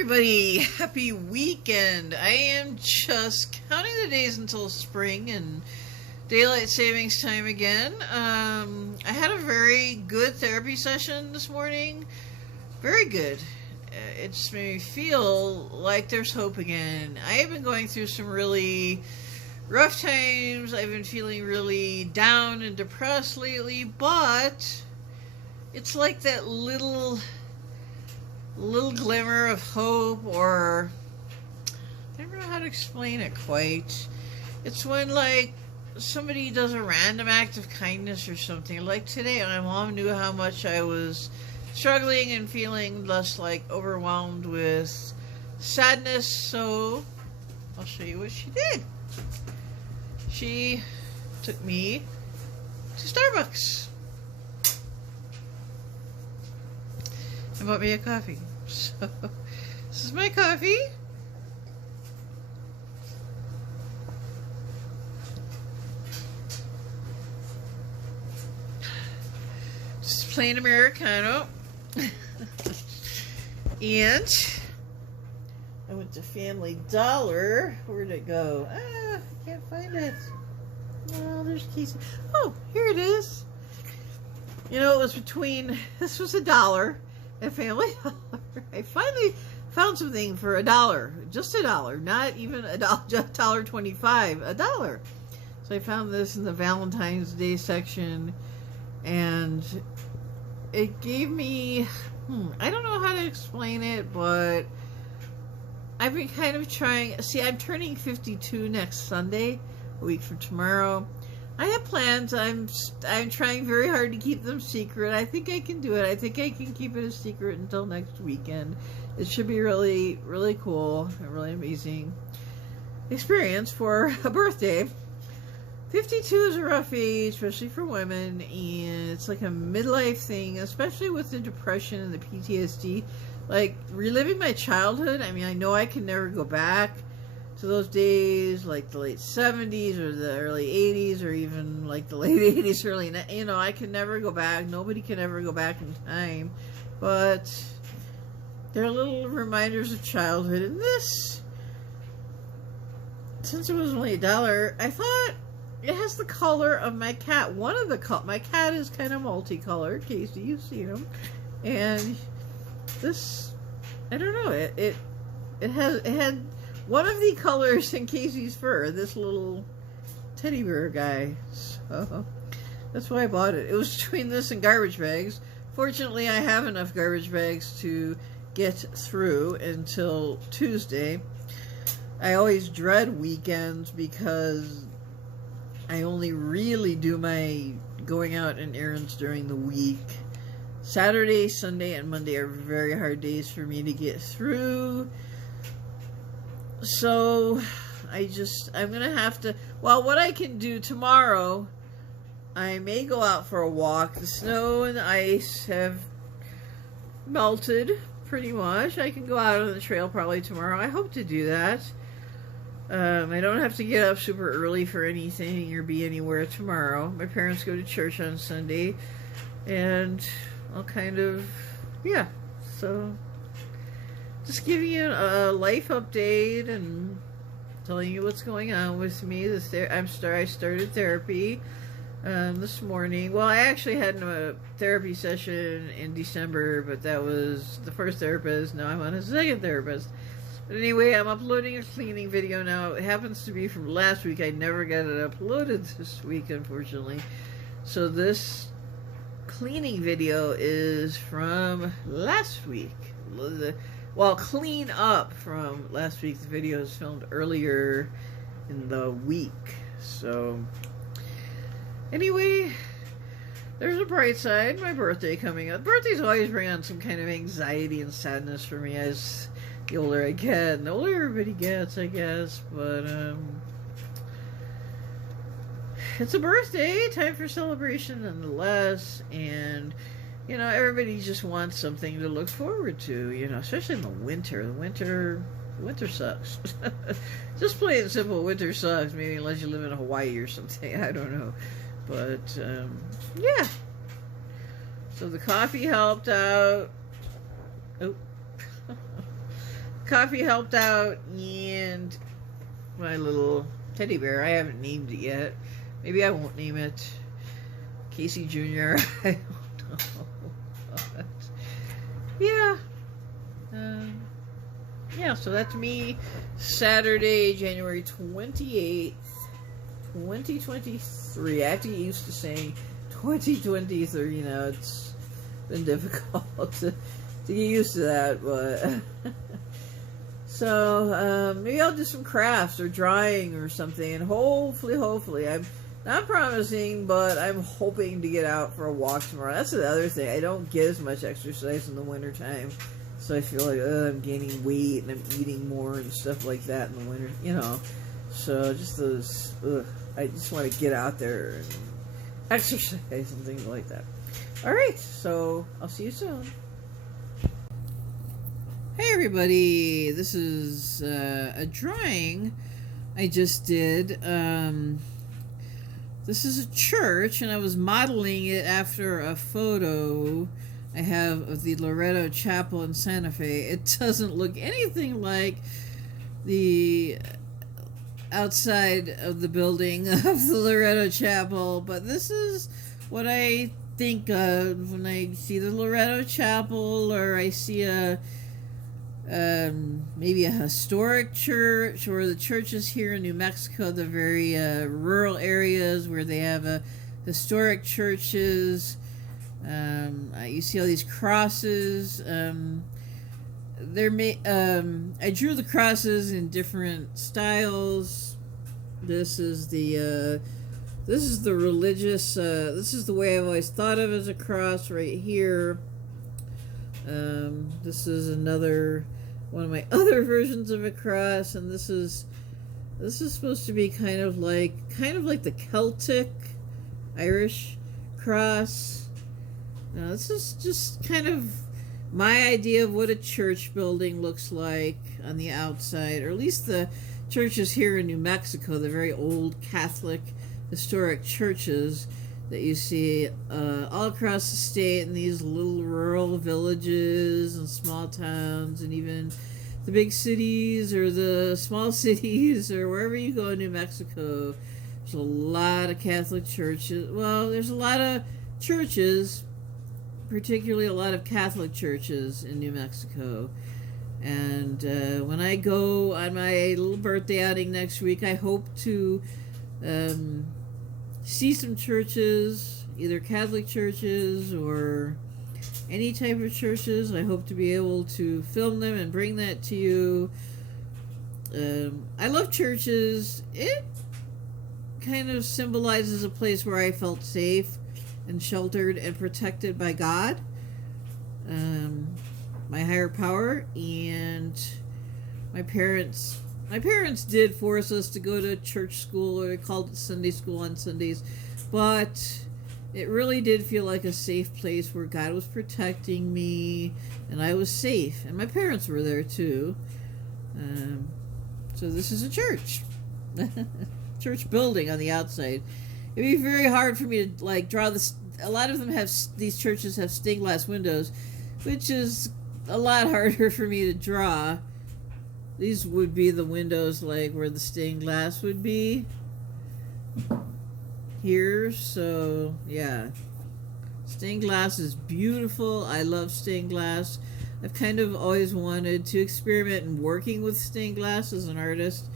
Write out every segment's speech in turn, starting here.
everybody, happy weekend. I am just counting the days until spring and daylight savings time again. I had a very good therapy session this morning. Very good. It just made me feel like there's hope again. I have been going through some really rough times. I've been feeling really down and depressed lately, but it's like that little glimmer of hope, or I don't know how to explain it quite. It's when like somebody does a random act of kindness or something. Like today, my mom knew how much I was struggling and feeling less like overwhelmed with sadness, so I'll show you what she did. She took me to Starbucks and bought me a coffee. So this is my coffee. Just plain Americano. And I went to Family Dollar. Where'd it go? I can't find it. Oh, there's Casey. Oh, here it is. You know, it was between, this was $1 at Family Dollar. I finally found something for $1. Just $1. Not even $1, just $1.25. $1. So I found this in the Valentine's Day section, and it gave me, I don't know how to explain it, but I've been kind of trying. See, I'm turning 52 next Sunday, a week from tomorrow. I have plans. I'm trying very hard to keep them secret. I think I can do it. I think I can keep it a secret until next weekend. It should be really, really cool, a really amazing experience for a birthday. 52 is a rough age, especially for women, and it's like a midlife thing, especially with the depression and the PTSD. Like, reliving my childhood, I mean, I know I can never go back to those days, like the late 70s or the early 80s, or even like the late 80s, early, you know, I can never go back. Nobody can ever go back in time, but they're little reminders of childhood. And this, since it was only $1, I thought it has the color of my cat. One of the my cat is kind of multicolored. Casey, you've seen him, and this, I don't know, it had one of the colors in Casey's fur, this little teddy bear guy. So that's why I bought it. It was between this and garbage bags. Fortunately, I have enough garbage bags to get through until Tuesday. I always dread weekends because I only really do my going out and errands during the week. Saturday, Sunday, and Monday are very hard days for me to get through. So I'm gonna have to, well, what I can do tomorrow, I may go out for a walk. The snow and the ice have melted pretty much. I can go out on the trail probably tomorrow. I hope to do that. I don't have to get up super early for anything or be anywhere tomorrow. My parents go to church on Sunday, and I'll kind of, yeah, so just giving you a life update and telling you what's going on with me. I started therapy this morning. Well, I actually had a therapy session in December, but that was the first therapist. Now I'm on a second therapist. But anyway, I'm uploading a cleaning video now. It happens to be from last week. I never got it uploaded this week, unfortunately. So this cleaning video is from last week. Well, clean up from last week. The video was filmed earlier in the week. So anyway, there's a bright side. My birthday coming up. Birthdays always bring on some kind of anxiety and sadness for me as the older I get, and the older everybody gets, I guess. But it's a birthday, time for celebration nonetheless, and you know, everybody just wants something to look forward to, you know, especially in the winter. The winter sucks. Just plain and simple, winter sucks, maybe unless you live in Hawaii or something, I don't know. But yeah, so the coffee helped out. Oh. coffee helped out, and my little teddy bear, I haven't named it yet. Maybe I won't name it Casey Jr. I don't know. But yeah. Yeah, so that's me, Saturday, January 28th, 2023. I have to get used to saying 2023, you know, it's been difficult to get used to that, but so maybe I'll do some crafts or drawing or something, and hopefully, I'm not promising, but I'm hoping to get out for a walk tomorrow. That's the other thing. I don't get as much exercise in the wintertime, so I feel like I'm gaining weight and I'm eating more and stuff like that in the winter, you know. So just those, I just want to get out there and exercise and things like that. Alright, so I'll see you soon. Hey everybody, this is a drawing I just did. This is a church, and I was modeling it after a photo I have of the Loretto Chapel in Santa Fe. It doesn't look anything like the outside of the building of the Loretto Chapel, but this is what I think of when I see the Loretto Chapel, or I see a maybe a historic church, or the churches here in New Mexico, the very rural areas where they have historic churches. You see all these crosses. I drew the crosses in different styles. This is the religious. This is the way I've always thought of as a cross right here. This is another one of my other versions of a cross, and this is supposed to be kind of like the Celtic Irish cross. Now, this is just kind of my idea of what a church building looks like on the outside, or at least the churches here in New Mexico, the very old Catholic historic churches that you see all across the state in these little rural villages and small towns, and even the big cities or the small cities or wherever you go in New Mexico. There's a lot of Catholic churches. Well, there's a lot of churches, particularly a lot of Catholic churches in New Mexico. And when I go on my little birthday outing next week, I hope to see some churches, either Catholic churches or any type of churches. I hope to be able to film them and bring that to you. I love churches. It kind of symbolizes a place where I felt safe and sheltered and protected by God, my higher power, and my parents. My parents did force us to go to church school, or they called it Sunday school on Sundays, but it really did feel like a safe place where God was protecting me, and I was safe, and my parents were there too. So this is a church. Church building on the outside. It'd be very hard for me to draw this. A lot of them these churches have stained glass windows, which is a lot harder for me to draw. These would be the windows where the stained glass would be here. So yeah, stained glass is beautiful. I love stained glass. I've kind of always wanted to experiment in working with stained glass as an artist.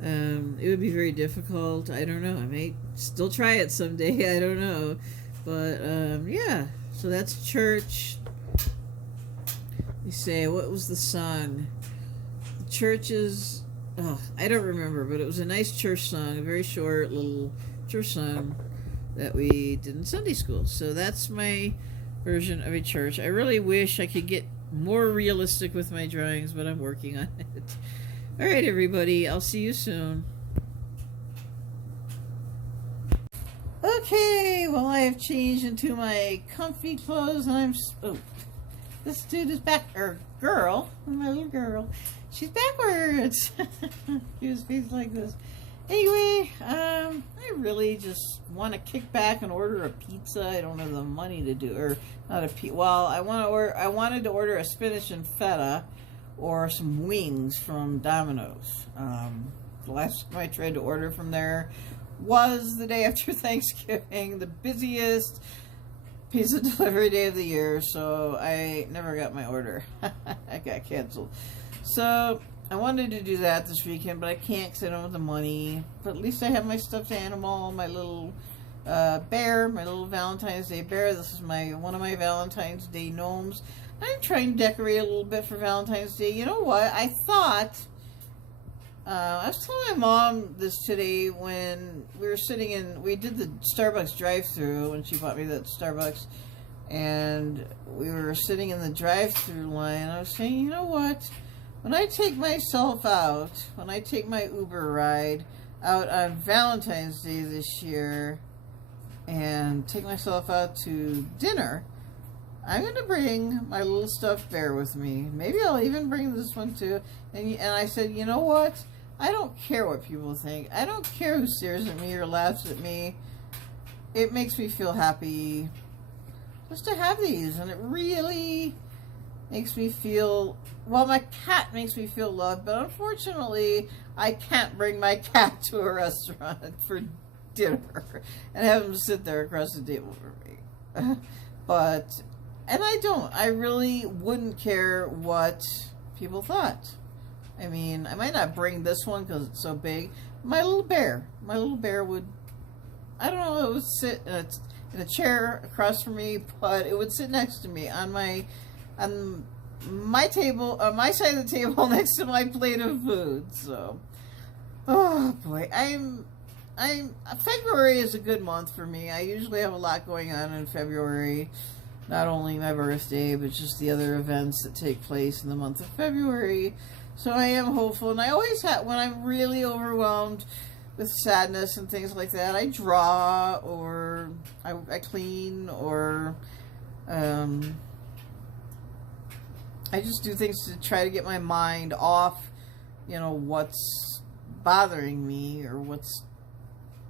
It would be very difficult. I don't know. I may still try it someday. I don't know. But yeah, so that's church. Let me say, what was the song? The churches. Oh, I don't remember, but it was a nice church song, a very short little church song that we did in Sunday school. So that's my version of a church. I really wish I could get more realistic with my drawings, but I'm working on it. All right, everybody. I'll see you soon. Okay, well, I have changed into my comfy clothes, and this dude is back, or girl, my little girl, she's backwards. She was faced like this. Anyway, I really just want to kick back and order a pizza. I don't have the money to do, or not a pizza. Well, I wanted to order a spinach and feta, or some wings from Domino's. The last time I tried to order from there was the day after Thanksgiving, the busiest pizza delivery day of the year, so I never got my order. I got canceled. So I wanted to do that this weekend, but I can't because I don't have the money. But at least I have my stuffed animal, my little bear, my little Valentine's Day bear. This is one of my Valentine's Day gnomes. I'm trying to decorate a little bit for Valentine's Day. You know what? I thought, I was telling my mom this today when we were we did the Starbucks drive-thru when she bought me that Starbucks, and we were sitting in the drive-thru line. I was saying, you know what? When I take myself out, when I take my Uber ride out on Valentine's Day this year and take myself out to dinner, I'm going to bring my little stuffed bear with me. Maybe I'll even bring this one too. And I said, you know what? I don't care what people think. I don't care who stares at me or laughs at me. It makes me feel happy just to have these. And it really makes me feel, well, my cat makes me feel loved. But unfortunately, I can't bring my cat to a restaurant for dinner and have him sit there across the table from me. And I really wouldn't care what people thought. I mean, I might not bring this one because it's so big. My little bear would, I don't know, it would sit in a chair across from me, but it would sit next to me on my table, on my side of the table next to my plate of food. So, oh boy, February is a good month for me. I usually have a lot going on in February. Not only my birthday, but just the other events that take place in the month of February. So I am hopeful, and I always have, when I'm really overwhelmed with sadness and things like that, I draw, or I clean, or I just do things to try to get my mind off, you know, what's bothering me or what's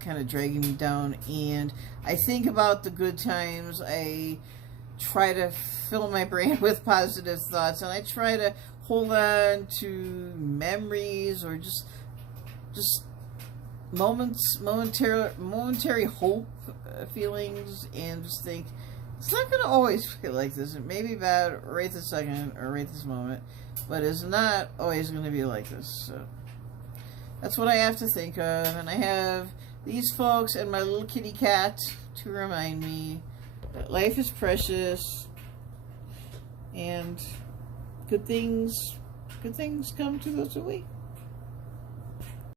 kind of dragging me down. And I think about the good times. I try to fill my brain with positive thoughts, and I try to hold on to memories or just momentary hope feelings, and just think it's not going to always feel like this. It may be bad right this second or right this moment, but it's not always going to be like this. So that's what I have to think of, and I have these folks and my little kitty cat to remind me that life is precious, and good things come to those who wait.